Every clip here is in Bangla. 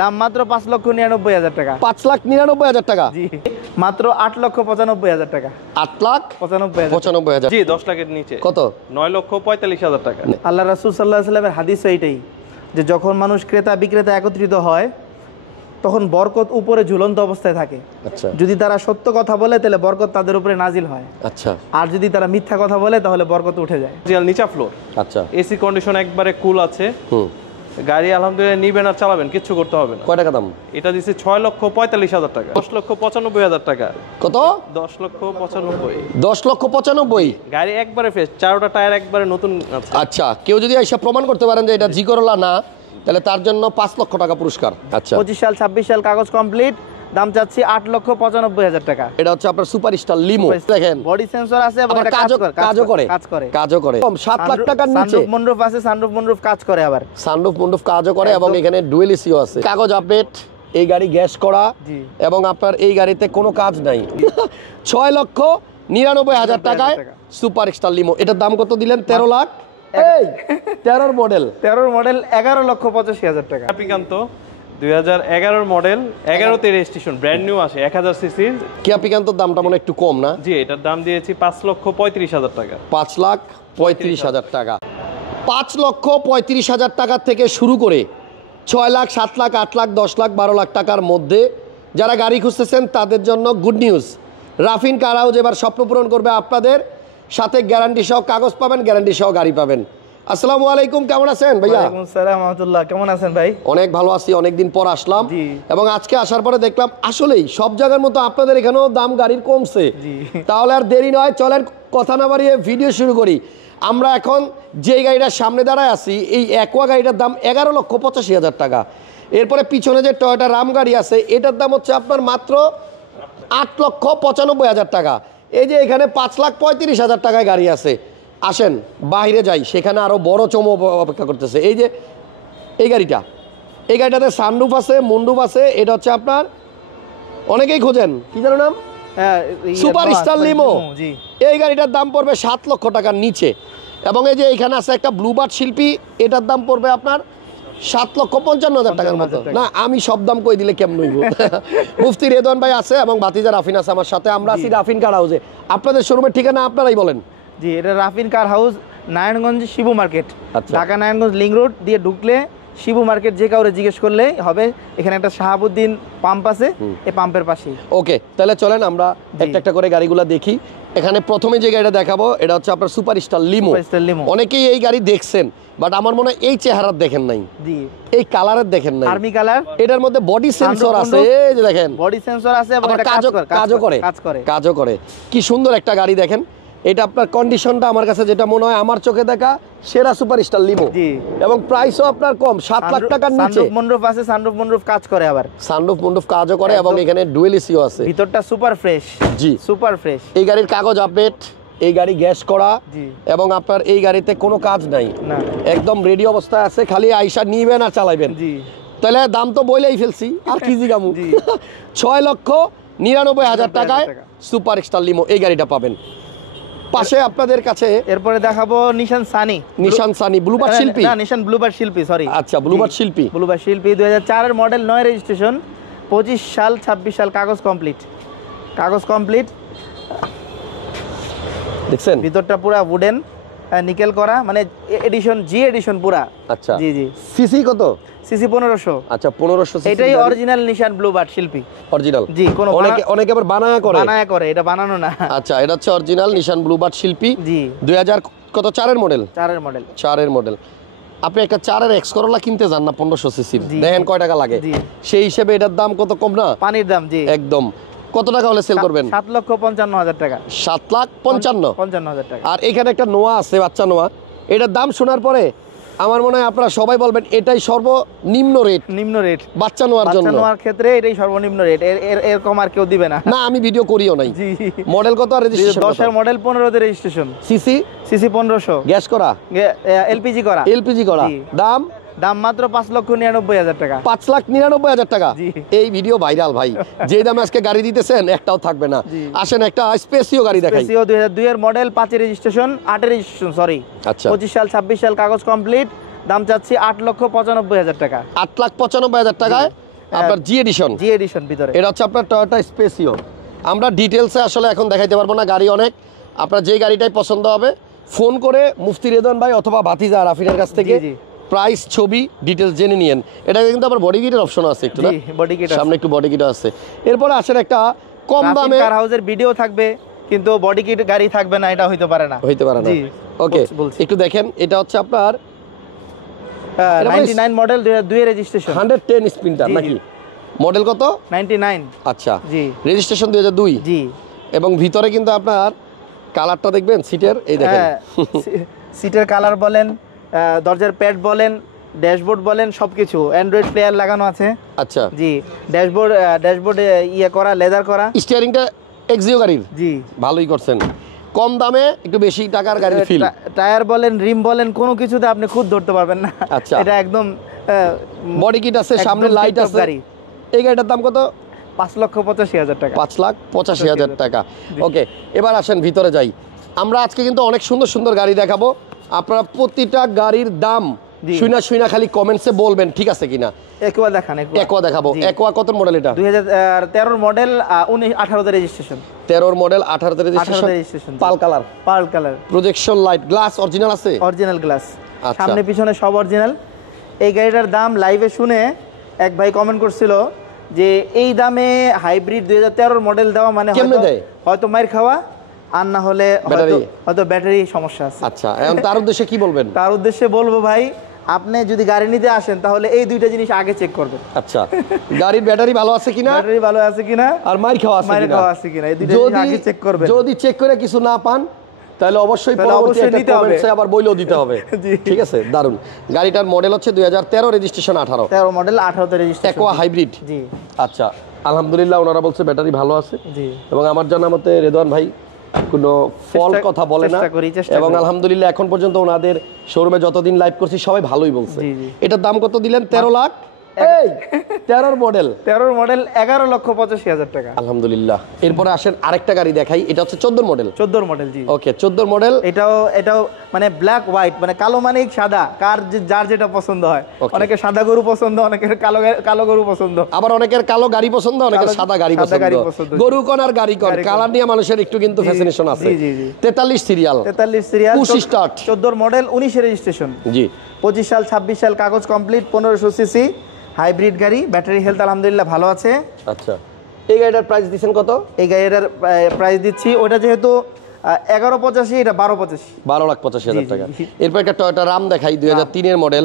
দাম মাত্র 5,99,000 টাকা। 5,99,000 টাকা। জি, মাত্র 8,95,000 টাকা। 8,95,000। জি, 10 লাখের নিচে কত? 9,45,000 টাকা। আল্লাহ রাসূল সাল্লাল্লাহু আলাইহি ওয়াসাল্লামের হাদিস এইটাই, যে যখন মানুষ ক্রেতা বিক্রেতা একত্রিত হয় তখন বরকত উপরে ঝুলন্ত অবস্থায় থাকে। আচ্ছা, যদি তারা সত্য কথা বলে তাহলে বরকত তাদের উপরে নাজিল হয়, আচ্ছা, আর যদি তারা মিথ্যা কথা বলে তাহলে বরকত উঠে যায়। নিচা ফ্লোর, আচ্ছা, এসি কন্ডিশন একবারে কুল আছে। গাড়ি আলহামদুলিল্লাহ নিবেন আর চালাবেন, কিচ্ছু করতে হবে না। কয় টাকা দাম? এটা দিচ্ছে 6,45,000 টাকা। 10,95,000 টাকা। কত? 10,95,000। 10,95,000। গাড়ি একবারে ফ্রেশ, 4টা টায়ার একবারে নতুন আছে। আচ্ছা, কেউ যদি এসে প্রমাণ করতে পারেন যে এটা জি করলা না, তাহলে তার জন্য 5 লক্ষ টাকা পুরস্কার। আচ্ছা, 25 সাল 26 সাল কাগজ কমপ্লিট, দাম চাচ্ছি 8,95,000 টাকা। এটা হচ্ছে আপনার সুপারস্টার লিমো। দেখেন বডি সেন্সর আছে এবং এটা কাজও করে। 7 লাখ টাকার নিচে। সানরুফ মুনরুফ আছে, সানরুফ মুনরুফ কাজ করে, আবার সানরুফ মুনরুফ কাজও করে এবং এখানে ডুয়েল এসিও আছে। কাগজ আপডেট, এই গাড়ি গ্যাস করা এবং আপনার এই গাড়িতে কোনো কাজ নাই। 6,99,000 টাকায় সুপারস্টার লিমো। এটার দাম কত দিলেন? 13 লাখ। এই 13 মডেল 11,85,000 টাকা। পিকান্ত 2011 মডেল, 11তে রেজিস্ট্রেশন, ব্র্যান্ড নিউ আসে, 1000 সিসির। কিয়া পিকান্তর দামটা মনে একটু কম না? জি, এটার দাম দিয়েছি 5,35,000 টাকা। 5,35,000 টাকা। 5,35,000 টাকা থেকে শুরু করে 6 লাখ, 7 লাখ, 8 লাখ, 10 লাখ, 12 লাখ টাকার মধ্যে যারা গাড়ি খুঁজতেছেন তাদের জন্য গুড নিউজ। রাফিন কার হাউস এবার স্বপ্ন পূরণ করবে আপনাদের, সাথে গ্যারান্টি সহ কাগজ পাবেন, গ্যারান্টি সহ গাড়ি পাবেন। আসসালামু আলাইকুম, কেমন আছেন ভাইয়া? ওয়ালাইকুম আসসালাম ওয়া রাহমাতুল্লাহ, কেমন আছেন ভাই? অনেক ভালো আছি, অনেকদিন পর আসলাম এবং আজকে আসার পরে দেখলাম আসলেই সব জায়গার মতো আপনাদের এখানেও দাম গাড়ির কমছে। তাহলে আর দেরি নয়, চলেন কথা না বাড়িয়ে ভিডিও শুরু করি। আমরা এখন যে গাড়িটার সামনে দাঁড়ায় আছি, এই অ্যাকোয়া গাড়িটার দাম 11,85,000 টাকা। এরপরে পিছনে যে টয়োটা রাম গাড়ি আছে এটার দাম হচ্ছে আপনার মাত্র 8,95,000 টাকা। এই যে এখানে 5,35,000 টাকায় গাড়ি আছে। আসেন বাইরে যাই, সেখানে আরও বড় চমো অপেক্ষা করতেছে। এই যে এই গাড়িটাতে সানরুফ আছে, মুন্ডুফ আছে। এটা হচ্ছে আপনার অনেকেই খোঁজেন, কি জানো নাম? Superstar limo. এই গাড়িটার দাম পড়বে 7 লক্ষ টাকার নিচে। এবং এই যে এইখানে আছে একটা ব্লুবার্ড শিল্পী, এটার দাম পড়বে আপনার 7,55,000 টাকার মতো। না, আমি সব দাম কই দিলে কেমন হইব? মুফতি রেদওয়ান ভাই আছে এবং ভাতিজা রাফিন আছে আমার সাথে। আমরা আছি রাফিন কার হাউসে। আপনাদের শোরুমের ঠিকানা আপনারাই বলেন। জি, এটা Rafin car house, Narayanganj Shibu market. Dhaka Narayanganj link road দিয়ে ঢুকলে শিবু মার্কেট যে কাউরে জিজ্ঞেস করলে হবে। এখানে একটা শাহাবুদ্দিন পাম্প আছে, এই পাম্পের পাশেই। ওকে, তাহলে চলেন আমরা একটা একটা করে গাড়িগুলো দেখি। এখানে প্রথমে যে গাড়িটা দেখাবো এটা হচ্ছে আপনার সুপারস্টার লিমো। অনেকেই এই গাড়ি দেখছেন, বাট আমার মনে হয় এই চেহারার দেখেন নাই, এই কালারের দেখেন নাই, আর্মি কালার। এটার মধ্যে বডি সেন্সর আছে, এই যে দেখেন বডি সেন্সর আছে এবং এটা কাজও করে। কি সুন্দর একটা গাড়ি দেখেন। এটা আপনার কন্ডিশনটা আমার কাছে যেটা মনে হয় আমার চোখে দেখা সেরা সুপারস্টার লিমো। এবং প্রাইসও আপনার কম, 7 লাখ টাকার নিচে। সানরুফ মুনরুফ আছে, সানরুফ মুনরুফ কাজ করে, আবার সানরুফ মুনরুফ কাজও করে এবং এখানে ডুয়েল এসিও আছে। ভিতরটা সুপার ফ্রেশ। জি, সুপার ফ্রেশ। এই গাড়ির কাগজ আপডেট, এই গাড়ি গ্যাস করা এবং আপনার এই গাড়িতে কোনো কাজ নাই, একদম রেডি অবস্থায় আছে। খালি আইসা নিবেন আর চালাইবেন। তাহলে দাম তো বলেই ফেলছি, আর কি জিগামু। 6,99,000 টাকায় সুপারস্টার লিমো এই গাড়িটা পাবেন। পাশে আপনাদের কাছে এরপরে দেখাবো নিশান সানি ব্লুবার্ড শিল্পী। না, নিশান ব্লুবার্ড শিল্পী, সরি। আচ্ছা, ব্লুবার্ড শিল্পী 2004 এর মডেল, 9 রেজিস্ট্রেশন, 25 সাল 26 সাল কাগজ কমপ্লিট। দেখছেন ভিতরটা পুরা উডেন নিকেল করা, মানে এডিশন, জি এডিশন পুরা। আচ্ছা, জি। সিসি কত? সিসি 1500। আচ্ছা, 1500 সিসি। এটাই অরিজিনাল নিশান ব্লুবার্ড শিল্পী, অরিজিনাল। জি, কোন অনেকে আবার বানায়া করে, এটা বানানো না। আচ্ছা, এটা হচ্ছে অরিজিনাল নিশান ব্লুবার্ড শিল্পী। জি, 2000 কত? 4 এর মডেল। 4 এর মডেল। আপনি একটা 4 এর এক্স করোলা কিনতে যান না 1500 সিসি, দেখেন কয় টাকা লাগে। সেই হিসেবে এটার দাম কত কম না? পানির দাম। জি, একদম। কত টাকা হলে সেল করবেন? 7,55,000 টাকা। 7,55,000 টাকা। আর এখানে একটা নোয়া আছে, বাচ্চা নোয়া। এটার দাম শোনার পরে আমার মনে হয় আপনারা সবাই বলবেন এটাই সর্বনিম্ন রেট বাচ্চা নোয়ার জন্য। বাচ্চা নোয়ার ক্ষেত্রে এটাই সর্বনিম্ন রেট, এর কম আর কেউ দিবে না। না, আমি ভিডিও করিও নাই। জি। মডেল কত আর রেজিস্ট্রেশন? 10 এর মডেল, 15 তে রেজিস্ট্রেশন। সিসি 1500। গ্যাস করা, এলপিজি করা। দাম মাত্র 5,99,000 টাকা। 5,99,000 টাকা। এই ভিডিও ভাইরাল ভাই। যে দামে আজকে গাড়ি দিতেছেন একটাও থাকবে না। আসেন একটা স্পেসিও গাড়ি দেখাই। 2002 এর মডেল, 5 এর রেজিস্ট্রেশন, 8 এর রেজিস্ট্রেশন, সরি। আচ্ছা, 25 সাল 26 সাল কাগজ কমপ্লিট, দাম চাচ্ছি 8,95,000 টাকা। 8,95,000 টাকায় আপনার জি এডিশন ভিতরে। এটা হচ্ছে আপনার টয়োটা স্পেসিও। আমরা ডিটেলসে আসলে এখন দেখাইতে পারবো না, গাড়ি অনেক। আপনার যে গাড়িটাই পছন্দ হবে ফোন করে মুফতি রেদওয়ান ভাই অথবা ভাতিজা রাফিনের কাছ থেকে প্রাইস, ছবি, ডিটেলস জেনে নিয়েন। এটা কিন্তু আবার বডি কিটের অপশন আছে একটু, না বডি কিট সামনে একটু বডি কিট আছে। এরপরে আসেন একটা কম দামে কার হাউসের ভিডিও থাকবে কিন্তু বডি কিট গাড়ি থাকবে না, এটা হইতে পারে না। ওকে, একটু দেখেন। এটা হচ্ছে আপনার 99 মডেল 2002 এর রেজিস্ট্রেশন, 110 স্পিনটার নাকি? মডেল কত? 99। আচ্ছা, জি, রেজিস্ট্রেশন 2002। জি। এবং ভিতরে কিন্তু আপনার কালারটা দেখবেন সিটের, এই দেখেন সিটের কালার বলেন, দরজার প্যাড বলেন, ড্যাশবোর্ড বলেন, সবকিছু অ্যান্ড্রয়েড প্লেয়ার লাগানো আছে। আচ্ছা, জি। ড্যাশবোর্ড ইয়ে করা, লেদার করা। স্টিয়ারিংটা এক্সিও গাড়ির, জি, ভালোই করছেন। কম দামে একটু বেশি টাকার গাড়ির ফিল। টায়ার বলেন, রিম বলেন, কোনো কিছুতে আপনি খুদ ধরতে পারবেন না। আচ্ছা, এটা একদম বডি কিট আছে, সামনে লাইট আছে। এই গাড়িটার দাম কত? 5,85,000 টাকা। 5,85,000 টাকা। ওকে, এবার আসেন ভিতরে যাই। আমরা আজকে কিন্তু অনেক সুন্দর সুন্দর গাড়ি দেখাবো। আপনারা প্রতিটা গাড়ির দাম শুনা খালি কমেন্টসে বলবেন, ঠিক আছে কিনা। একোয়া দেখান, একোয়া দেখাবো। একোয়া কত মডেল? এটা 2013 মডেল, 18 রেজিস্ট্রেশন। 13 model, 18 registration. পাল colour, projection light, glass original আছে? অরিজিনাল গ্লাস, সামনে পিছনে সব অরিজিনাল। এই গাড়িটার দাম লাইভে শুনে এক ভাই কমেন্ট করছিল যে এই দামে হাইব্রিড 2013 মডেল দেওয়া মানে হয়তো মাইর খাওয়া, আর না হলে হয়তো ব্যাটারি সমস্যা আছে। আচ্ছা, এখন তার উদ্দেশ্যে কি বলবেন? তার উদ্দেশ্যে বলবো ভাই, আপনি যদি গাড়ি নিতে আসেন তাহলে এই দুইটা জিনিস আগে চেক করবেন। আচ্ছা, গাড়ির ব্যাটারি ভালো আছে কিনা, আর মাইর খাওয়া আছে কিনা, এই দুইটা জিনিস আগে চেক করবেন। যদি চেক করে কিছু না পান তাহলে অবশ্যই পরবর্তী একটা কমেন্টসে আবার বইলেও দিতে হবে। ঠিক আছে, দারুন। গাড়িটার মডেল হচ্ছে 2013, রেজিস্ট্রেশন 18। 13 মডেল, 18 তে রেজিস্ট্রেশন, একোয়া হাইব্রিড। জি, আচ্ছা, আলহামদুলিল্লাহ ওনারা বলছে ব্যাটারি ভালো আছে। জি, এবং আমার জানা মতে রেদওয়ান ভাই কোনো ফল কথা বলে না, এবং আলহামদুলিল্লাহ এখন পর্যন্ত ওনাদের শোরুমে যতদিন লাইভ করছি সবাই ভালোই বলছে। এটার দাম কত দিলেন? 13 লাখ। এই 13 মডেল 11,85,000 টাকা। আলহামদুলিল্লাহ। এরপরে আসেন আরেকটা গাড়ি দেখাই। এটা হচ্ছে 14 মডেল। 14 মডেল, জি। ওকে, 14 মডেল। এটাও মানে ব্ল্যাক হোয়াইট, মানে কালো মানে সাদা, যার যেটা পছন্দ হয়। অনেকের সাদা গরু পছন্দ, অনেকের কালো গরু পছন্দ, আবার অনেকের কালো গাড়ি পছন্দ, অনেকের সাদা গাড়ি পছন্দ। গরু কোন আর গাড়ি কোন, কালার নিয়ে মানুষের একটু কিন্তু ফ্যাসিনেশন আছে। 43 সিরিয়াল, 25 স্টার্ট, 14 মডেল, 19 এর রেজিস্ট্রেশন। জি, 25 সাল 26 সাল কাগজ কমপ্লিট, 1500 সিসি হাইব্রিড গাড়ি। ব্যাটারি হেলথ আলহামদুলিল্লাহ ভালো আছে। আচ্ছা, এই গাড়িটার প্রাইস দিচ্ছেন কত? এই গাড়িটার প্রাইস দিচ্ছি, ওটা যেহেতু 11,85, এটা 12,85,000 টাকা। এরপর একটা টয়োটা রাম দেখাই, 2003 এর মডেল।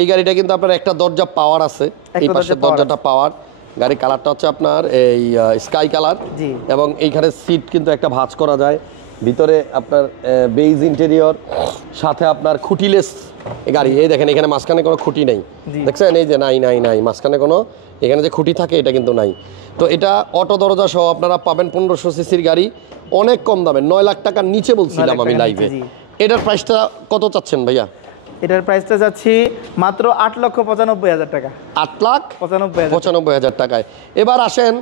এই গাড়িটা কিন্তু আপনার একটা দরজা পাওয়ার আছে, এই পাশে দরজাটা পাওয়ার। গাড়ির কালারটা হচ্ছে আপনার এই স্কাই কালার, এবং এইখানে সিট কিন্তু একটা ভাঁজ করা যায়। ভিতরে আপনার বেইজ ইন্টেরিয়র, সাথে আপনার খুঁটিলেস গাড়ি। এই দেখেন এখানে মাঝখানে কোনো খুঁটি নেই, দেখছেন? এই যে নাই মাঝখানে কোনো, এখানে যে খুঁটি থাকে এটা কিন্তু নাই। তো এটা অটো দরজা সহ আপনারা পাবেন 1500 সিসির গাড়ি, অনেক কম দামে, 9 লাখ টাকার নিচে বলছিলাম আমি লাইভে। এটার প্রাইসটা কত চাচ্ছেন ভাইয়া? এটার প্রাইসটা যাচ্ছি মাত্র 8,95,000 টাকা। 8,95,000 টাকায়। এবার আসেন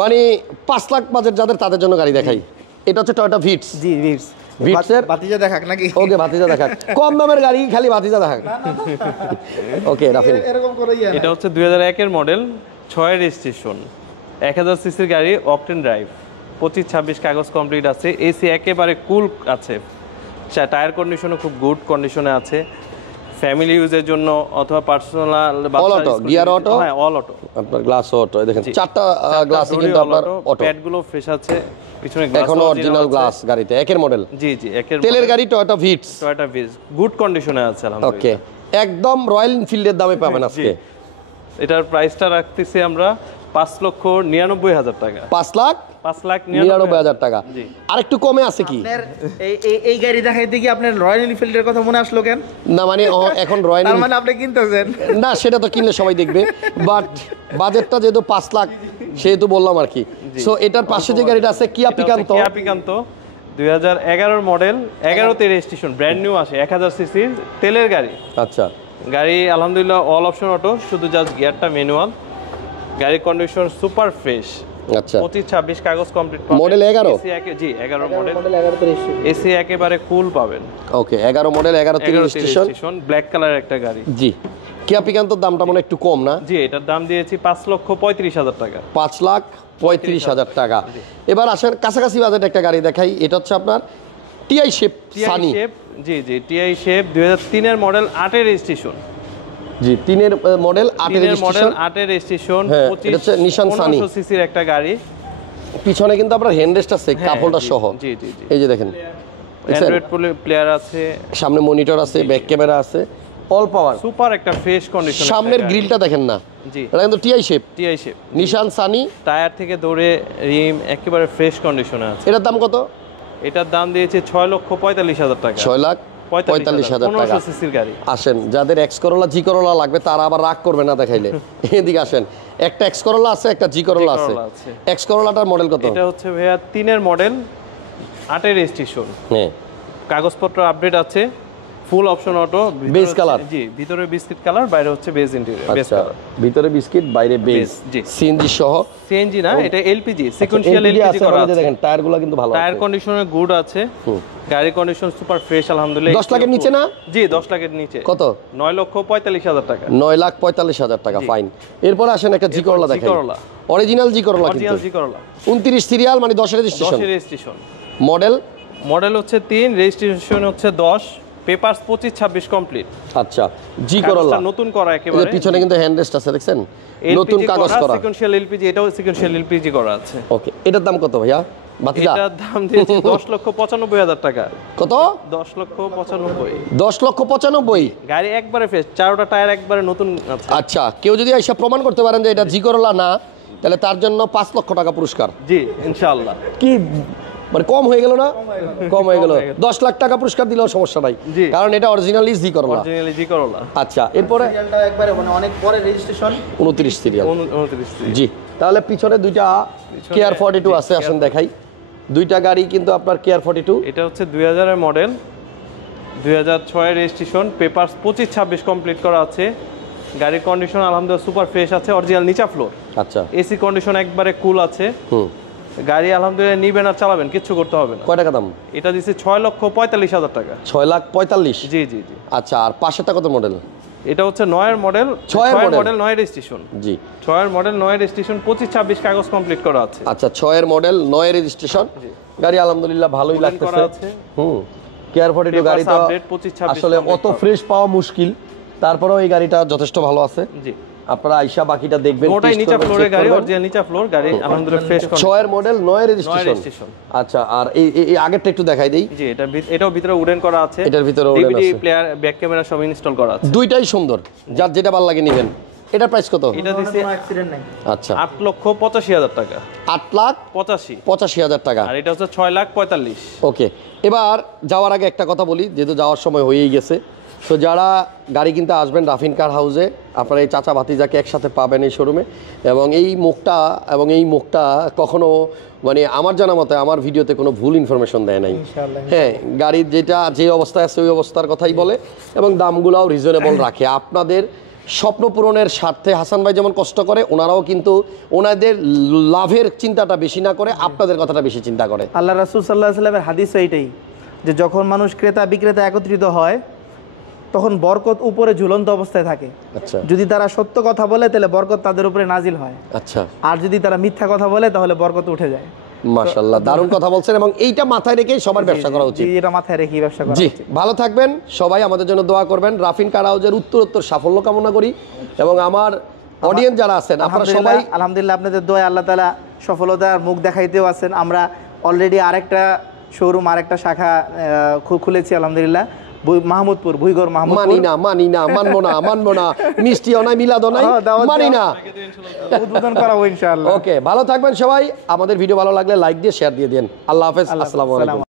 মানে 5 লাখ বাজেট যাদের, তাদের জন্য গাড়ি দেখাই। এটা হচ্ছে টয়োটা ভিটস। জি, ভিটস। ভিটসের ভাতিজা দেখাক নাকি? ওকে, ভাতিজা দেখাক। কম দামের গাড়ি খালি ভাতিজা দেখাক। ওকে, রাফিন। এরকম করেই এটা হচ্ছে 2001 এর মডেল, 6 এর রেজিস্ট্রেশন, 1000 সিসির গাড়ি, অকটেন ড্রাইভ, 25-26 কাগজ কমপ্লিট আছে, এসি একেবারে কুল আছে, টায়ার কন্ডিশনও খুব গুড কন্ডিশনে আছে। ফ্যামিলি ইউজের জন্য অথবা personal, all auto, gear auto, হ্যাঁ অল অটো, আপনার গ্লাস অটো। দেখেন চারটা গ্লাস কিন্তু আপনার অটো, প্যাডগুলো ফ্রেশ আছে, পিছনে গ্লাস এখনো অরিজিনাল গ্লাস গাড়িতে, একের মডেল। জি, একের তেলের গাড়ি, টয়োটা ভিটস, গুড কন্ডিশনে আছে আলহামদুলিল্লাহ। ওকে, একদম রয়্যাল এনফিল্ডের দামে পাবেন আজকে। এটার প্রাইসটা রাখতেছি আমরা 5,99,000 টাকা। 5,99,000 টাকা। আর একটু কমে আছে কি? এই গাড়ি দেখাইতে কি আপনার রয়্যাল এনফিল্ডের কথা মনে আসলো কেন? না মানে এখন রয়্যাল, তার মানে আপনি কিনতেছেন না, সেটা তো কিনলে সবাই দেখবে, বাট বাজেটটা যেহেতু 5 লাখ সেহেতু বললাম আর কি। সো এটার পাশে যে গাড়িটা আছে কিয়া পিকান্তো, 2011 মডেল, 11তে রেজিস্ট্রেশন, ব্র্যান্ড নিউ আসে, 1000 সিসির তেলের গাড়ি। আচ্ছা, গাড়ি আলহামদুলিল্লাহ অল অপশন অটো, শুধু জাস্ট গিয়ারটা ম্যানুয়াল। গাড়ির কন্ডিশন সুপার ফ্রেশ। আচ্ছা, 25-26 কাগজ কমপ্লিট, মডেল 11। জি, 11 মডেল, এসি একেবারে কুল পাবেন। ওকে, 11 মডেল, 11তে রেজিস্ট্রেশন, ব্ল্যাক কালারের একটা গাড়ি। জি, কিয়া পিকান্টোর দামটা মনে হয় একটু কম না? জি, এটার দাম দিয়েছি 5,35,000 টাকা। 5,35,000 টাকা। এবার আসেন কাছাকাছি বাজেট একটা গাড়ি দেখাই, এটা হচ্ছে আপনার টিআই শেপ সানি। জি জি, টিআই শেপ 2003 এর মডেল, 8 এর রেজিস্ট্রেশন। জি, 3 এর মডেল, 8 এর রেজিস্ট্রেশন। 8 এর রেজিস্ট্রেশন, হ্যাঁ, এটা হচ্ছে নিশান সানি। 1500 সিসির একটা গাড়ি। পিছনে কিন্তু আপনার হ্যান্ডরেস্ট আছে কাপড়টা সহ। জি জি জি, এই যে দেখেন, অ্যান্ড্রয়েড প্লেয়ার আছে, সামনে মনিটর আছে, ব্যাক ক্যামেরা আছে, অল পাওয়ার। সুপার একটা ফ্রেশ কন্ডিশন। সামনের গ্রিলটা দেখেন না, জি, এটা কিন্তু টিআই শেপ। টিআই শেপ নিশান সানি। টায়ার থেকে ধরে রিম একেবারে ফ্রেশ কন্ডিশনে আছে। এটার দাম কত? এটার দাম দিয়েছে 6,45,000 টাকা। 6,45,000 টাকা। 1500 সিসির গাড়ি। আসেন, যাদের এক্স করোলা জি করোলা লাগবে তারা আবার রাগ করবে না দেখাইলে। এদিকে আসেন, একটা এক্স করোলা আছে, একটা জি করোলা আছে। এক্স করোলাটার মডেল কত? এটা হচ্ছে ভাইয়া 3 এর মডেল, 8 এর রেজিস্ট্রেশন। হ্যাঁ, কাগজপত্র আপডেট আছে, full option auto, beige colour. জি, ভিতরে বিস্কিট কালার, বাইরে হচ্ছে বেজ ইন্টেরিয়র, বেজ আচ্ছা, কালার। ভিতরে বিস্কিট, বাইরে বেজ। জি, সিএনজি সহ। সিএনজি না, এটা এলপিজি, সিকোয়েন্সিয়াল এলপিজি করা আছে। দেখেন টায়ারগুলো কিন্তু ভালো আছে, টায়ার কন্ডিশনে গুড আছে, গাড়ি কন্ডিশন সুপার ফ্রেশ আলহামদুলিল্লাহ। 10 লাখের নিচে না? জি, 10 লাখের নিচে। কত? 9,45,000 টাকা। 9,45,000 টাকা, ফাইন। এরপর আসেন একটা জি করোলা দেখাই, অরিজিনাল জি করোলা, অরিজিনাল জি করোলা, 29 সিরিয়াল, মানে 10 এর 10 এর রেজিস্ট্রেশন। মডেল হচ্ছে 3, রেজিস্ট্রেশন হচ্ছে 10, পেপারস 25-26 কমপ্লিট। আচ্ছা, জি করোলা নতুন করা একেবারে। পিছনে কিন্তু হ্যান্ডরেস্ট আছে, দেখছেন, নতুন কাগজ করা, সিকোয়েন্সিয়াল এলপিজি, এটাও সিকোয়েন্সিয়াল এলপিজি করা আছে। ওকে, এটার দাম কত ভাইয়া? এটার দাম দিয়েছি 10,95,000 টাকা। কত? 10,95,000। 10,95,000। গাড়ি একবারে ফ্রেশ, চারোটা টায়ার একবারে নতুন আছে। আচ্ছা, কেউ যদি এসে প্রমাণ করতে পারেন যে এটা জি করোলা না, তাহলে তার জন্য 5 লক্ষ টাকা পুরস্কার। জি, ইনশাআল্লাহ। কি মানে কম হয়ে গেল না? কম হয়ে গেল। 10 লাখ টাকা পুরস্কার দিলেও সমস্যা নাই, কারণ এটা অরিজিনালি জি করোলা। অরিজিনালি জি করোলা। আচ্ছা, এরপরে সিরিয়ালটা একবারে মানে অনেক পরে রেজিস্ট্রেশন, 29 সিরিয়াল। 29। জি, তাহলে পিছনে দুইটা কেয়ার 42 আছে, আসেন দেখাই। দুইটা গাড়ি কিন্তু আপনার কেয়ার 42। এটা হচ্ছে 2000 এর মডেল, 2006 এর রেজিস্ট্রেশন, পেপারস 25-26 কমপ্লিট করা আছে। গাড়ির কন্ডিশন আলহামদুলিল্লাহ সুপার ফ্রেশ আছে, অরিজিনাল নিচা ফ্লোর। আচ্ছা, এসি কন্ডিশন একবারে কুল আছে। গাড়ি আলহামদুলিল্লাহ নিবেন আর চালাবেন, কিচ্ছু করতে হবে না। কয় টাকা দাম? এটা দিচ্ছে 6,45,000 টাকা। 6,45,000। জি জি জি। আচ্ছা, আর পাশেরটা কত মডেল? এটা হচ্ছে 9 এর মডেল, 6 এর মডেল, 9 এর রেজিস্ট্রেশন। জি, 6 এর মডেল, 9 এর রেজিস্ট্রেশন, 25-26 কাগজ কমপ্লিট করা আছে। আচ্ছা, 6 এর মডেল, 9 এর রেজিস্ট্রেশন। গাড়ি আলহামদুলিল্লাহ ভালোই লাগতেছে। কেয়ার 42 গাড়ি তো আসলে অত ফ্রেশ পাওয়া মুশকিল, তারপরেও এই গাড়িটা যথেষ্ট ভালো আছে। জি, আপনারা আইসা বাকিটা দেখবেন। ওটাই নিচা ফ্লোরের গাড়ি, অরিজিনাল নিচা ফ্লোর গাড়ি, আলহামদুলিল্লাহ ফ্রেশ। 6 এর মডেল, 9 এর রেজিস্ট্রেশন। আচ্ছা, আর এই আগেরটা একটু দেখাই দেই। জি, এটাও ভিতরে উডেন করা আছে, এটার ভিতরে উডেন আছে, ডিভিডি প্লেয়ার, ব্যাক ক্যামেরা সব ইনস্টল করা আছে। দুইটাই সুন্দর, যার যেটা ভালো লাগে নেবেন। এটার প্রাইস কত? এটা দিছে অ্যাক্সিডেন্ট নাই। আচ্ছা, 8,85,000 টাকা। 8,85,000 টাকা। আর এটা হচ্ছে 6,45,000। ওকে, এবার যাওয়ার আগে একটা কথা বলি, যেহেতু যাওয়ার সময় হয়েই গেছে। তো যারা গাড়ি কিনতে আসবেন রাফিন কার হাউসে, আপনারা এই চাচা ভাতিজাকে একসাথে পাবেন এই শোরুমে। এবং এই মুখটা কখনো মানে আমার জানা মতে আমার ভিডিওতে কোনো ভুল ইনফরমেশন দেয় নাই। হ্যাঁ, গাড়ির যে অবস্থায় আছে ওই অবস্থার কথাই বলে, এবং দামগুলোও রিজনেবল রাখে। আপনাদের স্বপ্ন পূরণের স্বার্থে হাসান ভাই যেমন কষ্ট করে, ওনারাও কিন্তু ওনাদের লাভের চিন্তাটা বেশি না করে আপনাদের কথাটা বেশি চিন্তা করে। আল্লাহ রাসূল সাল্লাল্লাহু আলাইহি ওয়াসাল্লামের হাদিস এইটাই, যে যখন মানুষ ক্রেতা বিক্রেতা একত্রিত হয় তখন বরকত উপরে ঝুলন্ত অবস্থায় থাকে। আচ্ছা, যদি তারা সত্য কথা বলে তাহলে বরকত তাদের উপরে নাজিল হয়। আচ্ছা, আর যদি তারা মিথ্যা কথা বলে তাহলে বরকত উঠে যায়। মাশাআল্লাহ, দারুণ কথা বলছেন, এবং এইটা মাথায় রেখেই সবার ব্যবসা করা উচিত। এটা মাথায় রেখে ব্যবসা করা জি, উচিত। ভালো থাকবেন সবাই, আমাদের জন্য দোয়া করবেন। রাফিন কার হাউসের উত্তরোত্তর সাফল্য কামনা করি, এবং আমার অডিয়েন্স যারা আছেন আপনারা সবাই আলহামদুলিল্লাহ আপনাদের দোয়ায় আল্লাহ তাআলা সফলতার মুখ দেখাইতেও আছেন। আমরা অলরেডি আরেকটা শোরুম, আরেকটা শাখা খুলেছি আলহামদুলিল্লাহ, মাহমুদপুর, ভুইগড় মাহমুদপুর। মানি না, মানবো না, মিষ্টিও নাই, মিলাদও নাই, মানি না, উদ্বোধন করাবো ইনশাআল্লাহ। ওকে, ভালো থাকবেন সবাই। আমাদের ভিডিও ভালো লাগলে লাইক দিয়ে শেয়ার দিয়ে দেন। আল্লাহ হাফেজ, আসসালামু আলাইকুম।